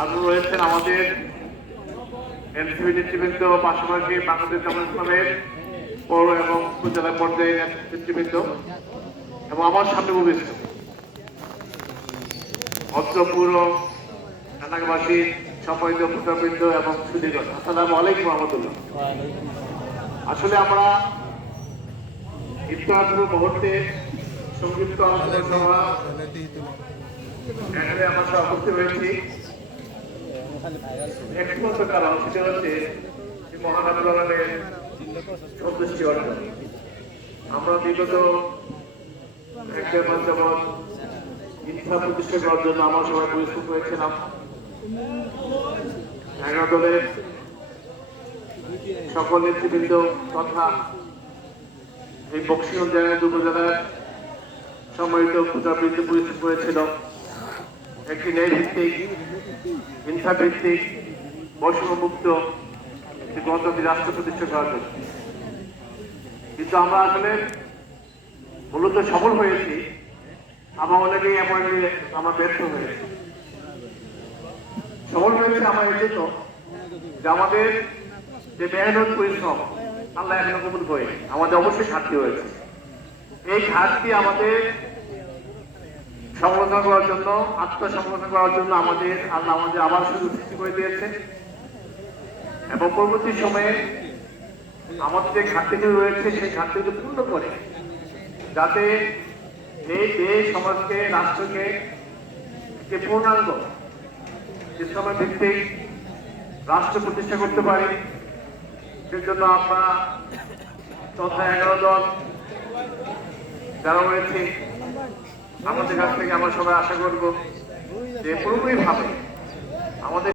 আরো রয়েছেন আমাদের এনসিপি নেতৃবৃন্দ, পাশাপাশি বাংলাদেশ জামায়াত ইসলামের পৌর এবং উপজেলা পর্যায়ে নেতৃবৃন্দ এবং আমার সামনে উপস্থিত ভদ্রপুর এলাকাবাসী, সম্মানিত ভোটারবৃন্দ এবং সুধীগণ, আসসালামু আলাইকুম রহমতুল্লাহ। আসলে আমরা ইফতার মুহূর্তে সংক্ষিপ্ত আলোচনা সভা এখানে আমরা সব উপস্থিত হয়েছি একমাত্র কারণ, সেটা হচ্ছে মহান আন্দোলনের সন্তুষ্টি অর্জন। আমরা বিগত এক দেড় মাস যাবৎ ইচ্ছা প্রতিষ্ঠা করার জন্য আমরা সবাই পরিশ্রম করেছিলাম। 11 দলের সকল নেতৃবৃন্দ তথা এই বক্সিগঞ্জ উপজেলার সম্মানিত ভোটারবৃন্দ পরিশ্রম করেছিল একটি ন্যায় ভিত্তিক, হিংসা ভিত্তিক, বৈষম্যমুক্ত একটি গণতান্ত্রিক রাষ্ট্র প্রতিষ্ঠা করার জন্য। কিন্তু আমরা আসলে মূলত সফল হয়েছি, আবার অনেকেই এমন আমরা ব্যর্থ হয়েছি। সফল হয়েছে আমার এই জন্য যে আমাদের যে মেহনত পরিশ্রম আল্লাহ এখনো কবুল করে, আমাদের অবশ্যই ঘাটতি হয়েছে। এই ঘাটতি আমাদের সংরক্ষণ করার জন্য, আত্মসংরক্ষণ করার জন্য আমাদের আল্লাহ আমাদের আবার সুযোগ সৃষ্টি করে দিয়েছে এবং পরবর্তী সময়ে আমাদের যে ঘাটতিগুলো রয়েছে সেই ঘাটতিগুলো পূর্ণ করে যাতে এই দেশ, সমাজকে, রাষ্ট্রকে যে পূর্ণাঙ্গ ইসলামের ভিত্তিক রাষ্ট্র প্রতিষ্ঠা করতে পারি। সেজন্য আমরা তথা 11 দল যারা রয়েছে আমাদের কাছ থেকে আমরা সবাই আশা করবো যে পুরোপুরি ভাবে